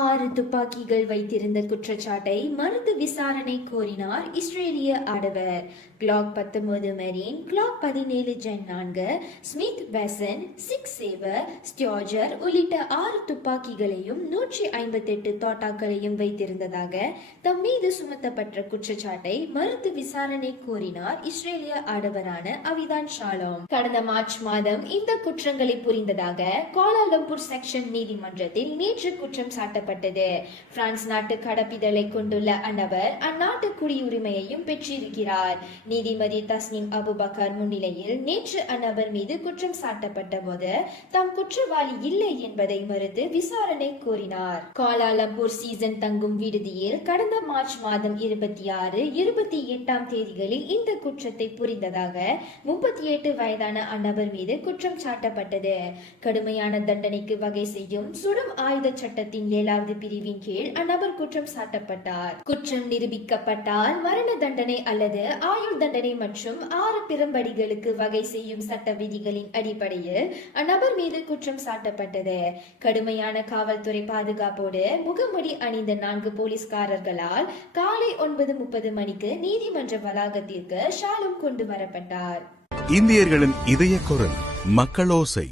6 துப்பாக்கிகள் வைத்திருந்த குற்றச்சாட்டை மறுத்து விசாரணை கோரினார் இஸ்ரேலிய ஆடவர். Glock 19 marine, Glock 17 gen 4, Smith Wesson, 6 Sauer, ஸ்டியாஜர் உள்ளிட்ட 6 துப்பாக்கிகளையும் 158 தோட்டாக்களையும் வைத்திருந்ததாக தம் மீது சுமத்தப்பட்ட குற்றச்சாட்டை மறுத்து விசாரணை கோரினார் இஸ்ரேலிய ஆடவரான அவிதான் ஷாலோம். கடந்த மார்ச் மாதம் இந்த குற்றங்களை புரிந்ததாக கோலாலம்பூர் செக்ஷன் நீதிமன்றத்தில் நேற்று குற்றம் சாட்டப்பட்டது. பிரான்ஸ் நாட்டு கடப்பிதழை கொண்டுள்ள அந்நபர் அந்நாட்டு குடியுரிமையையும் பெற்றிருக்கிறார். நீதிபதி தஸ்னீம் அபுபக்கர் முன்னிலையில் நேற்று அந்நபர் மீது குற்றம் சாட்டப்பட்ட போது தாம் குற்றவாளி இல்லை என்பதை மறுத்து விசாரணை கோரினார். கோலாலம்பூர் சீசன் தங்கும் விடுதியில் கடந்த மார்ச் மாதம் 26, 28 தேதிகளில் இந்த குற்றத்தை புரிந்ததாக 38 வயதான அந்நபர் மீது குற்றம் சாட்டப்பட்டது. கடுமையான தண்டனைக்கு வகை செய்யும் சுடும் ஆயுத சட்டத்தின் 7வது பிரிவின் கீழ் அந்நபர் குற்றம் சாட்டப்பட்டார். குற்றம் நிரூபிக்கப்பட்டால் மரண தண்டனை அல்லது ஆயுள் தண்டனை மற்றும் 6 பிறம்படிகளுக்கு வகை செய்யும் சட்ட விதிகளின் அடிப்படையில் அந்நபர் மீது குற்றம் சாட்டப்பட்டது. கடுமையான காவல்துறை பாதுகாப்போடு முகமுடி அணிந்த 4 போலீஸ்காரர்களால் காலை 9:30 மணிக்கு நீதிமன்ற வளாகத்திற்கு ஷாலும் கொண்டு வரப்பட்டார். இந்தியர்களின் இதய குரல் மக்களோசை.